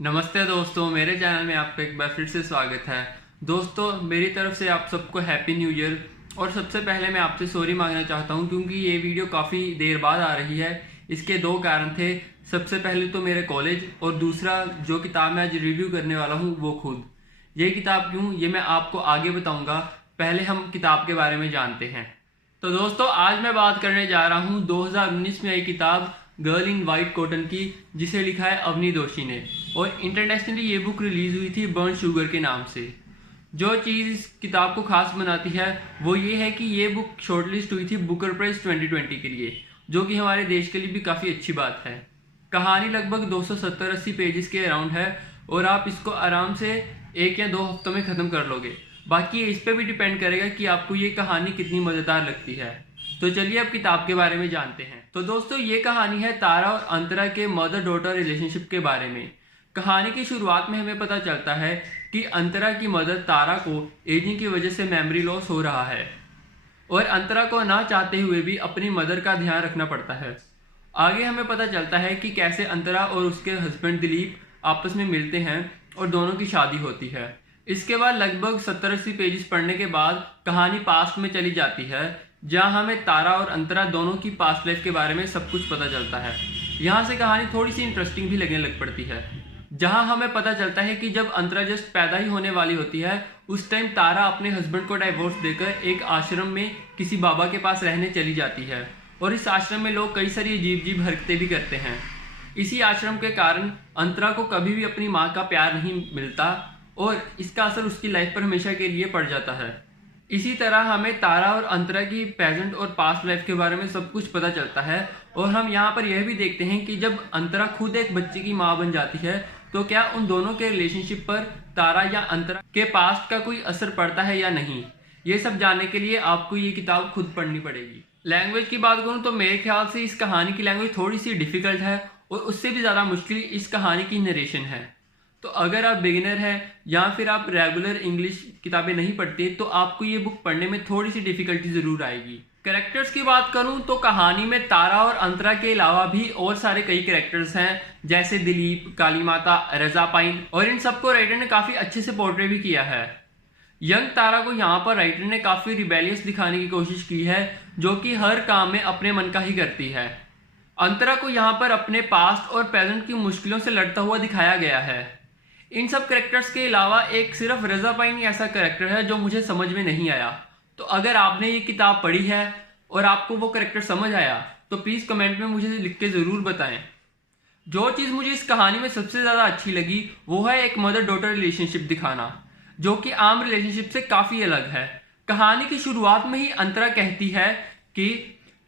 नमस्ते दोस्तों, मेरे चैनल में आपका एक बार फिर से स्वागत है। दोस्तों, मेरी तरफ से आप सबको हैप्पी न्यू ईयर। और सबसे पहले मैं आपसे सॉरी मांगना चाहता हूं क्योंकि ये वीडियो काफ़ी देर बाद आ रही है। इसके दो कारण थे। सबसे पहले तो मेरे कॉलेज, और दूसरा जो किताब मैं आज रिव्यू करने वाला हूँ वो खुद। ये किताब क्यों, ये मैं आपको आगे बताऊँगा। पहले हम किताब के बारे में जानते हैं। तो दोस्तों, आज मैं बात करने जा रहा हूँ 2019 में आई किताब गर्ल इन वाइट कॉटन की, जिसे लिखा है अवनी दोषी ने। और इंटरनेशनली ये बुक रिलीज हुई थी बर्न शुगर के नाम से। जो चीज़ इस किताब को खास बनाती है वो ये है कि ये बुक शॉर्टलिस्ट हुई थी बुकर प्राइज 2020 के लिए, जो कि हमारे देश के लिए भी काफ़ी अच्छी बात है। कहानी लगभग 270-80 पेजेस के अराउंड है और आप इसको आराम से 1 या 2 हफ्तों में ख़त्म कर लोगे। बाकी इस पर भी डिपेंड करेगा कि आपको ये कहानी कितनी मज़ेदार लगती है। तो चलिए अब किताब के बारे में जानते हैं। तो दोस्तों, ये कहानी है तारा और अंतरा के मदर डॉटर रिलेशनशिप के बारे में। कहानी की शुरुआत में हमें पता चलता है कि अंतरा की मदर तारा को एजिंग की वजह से मेमोरी लॉस हो रहा है और अंतरा को ना चाहते हुए भी अपनी मदर का ध्यान रखना पड़ता है। आगे हमें पता चलता है कि कैसे अंतरा और उसके हस्बैंड दिलीप आपस में मिलते हैं और दोनों की शादी होती है। इसके बाद लगभग 70-80 पेजेस पढ़ने के बाद कहानी पास्ट में चली जाती है, जहां हमें तारा और अंतरा दोनों की पास्ट लाइफ के बारे में सब कुछ पता चलता है। यहाँ से कहानी थोड़ी सी इंटरेस्टिंग भी लगने लग पड़ती है, जहां हमें पता चलता है कि जब अंतरा जस्ट पैदा ही होने वाली होती है उस टाइम तारा अपने हस्बैंड को डाइवोर्स देकर एक आश्रम में किसी बाबा के पास रहने चली जाती है। और इस आश्रम में लोग कई सारी अजीब हरकतें भी करते हैं। इसी आश्रम के कारण अंतरा को कभी भी अपनी माँ का प्यार नहीं मिलता और इसका असर उसकी लाइफ पर हमेशा के लिए पड़ जाता है। इसी तरह हमें तारा और अंतरा की प्रेजेंट और पास्ट लाइफ के बारे में सब कुछ पता चलता है। और हम यहाँ पर यह भी देखते हैं कि जब अंतरा खुद एक बच्चे की माँ बन जाती है तो क्या उन दोनों के रिलेशनशिप पर तारा या अंतरा के पास्ट का कोई असर पड़ता है या नहीं। ये सब जानने के लिए आपको ये किताब खुद पढ़नी पड़ेगी। लैंग्वेज की बात करूँ तो मेरे ख्याल से इस कहानी की लैंग्वेज थोड़ी सी डिफिकल्ट है और उससे भी ज़्यादा मुश्किल इस कहानी की नरेशन है। तो अगर आप बिगिनर हैं या फिर आप रेगुलर इंग्लिश किताबें नहीं पढ़ते तो आपको ये बुक पढ़ने में थोड़ी सी डिफिकल्टी ज़रूर आएगी। कैरेक्टर्स की बात करूं तो कहानी में तारा और अंतरा के अलावा भी और सारे कई कैरेक्टर्स हैं, जैसे दिलीप, काली माता, रजा पाइन, और इन सबको राइटर ने काफ़ी अच्छे से पोर्ट्रे भी किया है। यंग तारा को यहाँ पर राइटर ने काफ़ी रिबेलियस दिखाने की कोशिश की है, जो कि हर काम में अपने मन का ही करती है। अंतरा को यहाँ पर अपने पास्ट और प्रेजेंट की मुश्किलों से लड़ता हुआ दिखाया गया है। इन सब कैरेक्टर्स के अलावा एक सिर्फ रजा पाइन ही ऐसा कैरेक्टर है जो मुझे समझ में नहीं आया। तो अगर आपने ये किताब पढ़ी है और आपको वो कैरेक्टर समझ आया तो प्लीज़ कमेंट में मुझे लिख के ज़रूर बताएं। जो चीज़ मुझे इस कहानी में सबसे ज़्यादा अच्छी लगी वो है एक मदर डॉटर रिलेशनशिप दिखाना, जो कि आम रिलेशनशिप से काफ़ी अलग है। कहानी की शुरुआत में ही अंतरा कहती है कि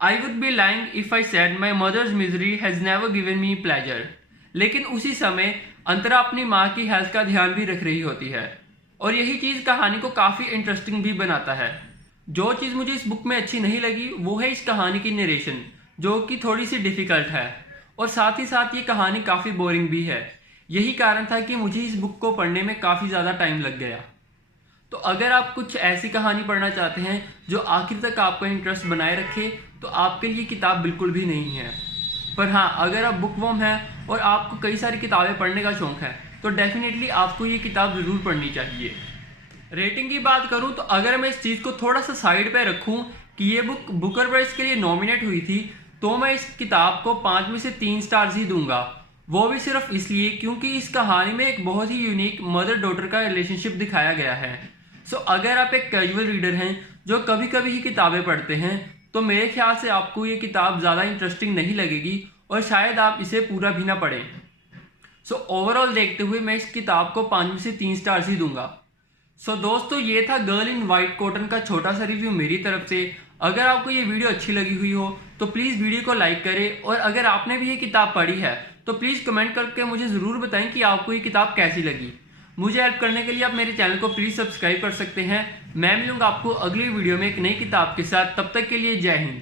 I would be lying if I said my mother's misery has never given me pleasure. लेकिन उसी समय अंतरा अपनी माँ की हेल्थ का ध्यान भी रख रही होती है और यही चीज़ कहानी को काफ़ी इंटरेस्टिंग भी बनाता है। जो चीज़ मुझे इस बुक में अच्छी नहीं लगी वो है इस कहानी की नरेशन, जो कि थोड़ी सी डिफ़िकल्ट है और साथ ही साथ ये कहानी काफ़ी बोरिंग भी है। यही कारण था कि मुझे इस बुक को पढ़ने में काफ़ी ज़्यादा टाइम लग गया। तो अगर आप कुछ ऐसी कहानी पढ़ना चाहते हैं जो आखिर तक आपका इंटरेस्ट बनाए रखे तो आपके लिए किताब बिल्कुल भी नहीं है। पर हाँ, अगर आप बुक वर्म हैं और आपको कई सारी किताबें पढ़ने का शौक है तो डेफिनेटली आपको ये किताब ज़रूर पढ़नी चाहिए। रेटिंग की बात करूं तो अगर मैं इस चीज़ को थोड़ा सा साइड पे रखूं कि ये बुक बुकर प्राइज़ के लिए नॉमिनेट हुई थी तो मैं इस किताब को 5 में से 3 स्टार्स ही दूंगा। वो भी सिर्फ इसलिए क्योंकि इस कहानी में एक बहुत ही यूनिक मदर डॉटर का रिलेशनशिप दिखाया गया है। सो अगर आप एक कैजुअल रीडर हैं जो कभी कभी ही किताबें पढ़ते हैं तो मेरे ख्याल से आपको ये किताब ज़्यादा इंटरेस्टिंग नहीं लगेगी और शायद आप इसे पूरा भी ना पढ़ें। सो ओवरऑल देखते हुए मैं इस किताब को 5 में से 3 स्टार्स ही दूंगा। सो दोस्तों, ये था गर्ल इन वाइट कॉटन का छोटा सा रिव्यू मेरी तरफ से। अगर आपको ये वीडियो अच्छी लगी हुई हो तो प्लीज़ वीडियो को लाइक करें और अगर आपने भी ये किताब पढ़ी है तो प्लीज़ कमेंट करके मुझे ज़रूर बताएं कि आपको ये किताब कैसी लगी। मुझे हेल्प करने के लिए आप मेरे चैनल को प्लीज़ सब्सक्राइब कर सकते हैं। मैं मिलूंगा आपको अगली वीडियो में एक नई किताब के साथ। तब तक के लिए जय हिंद।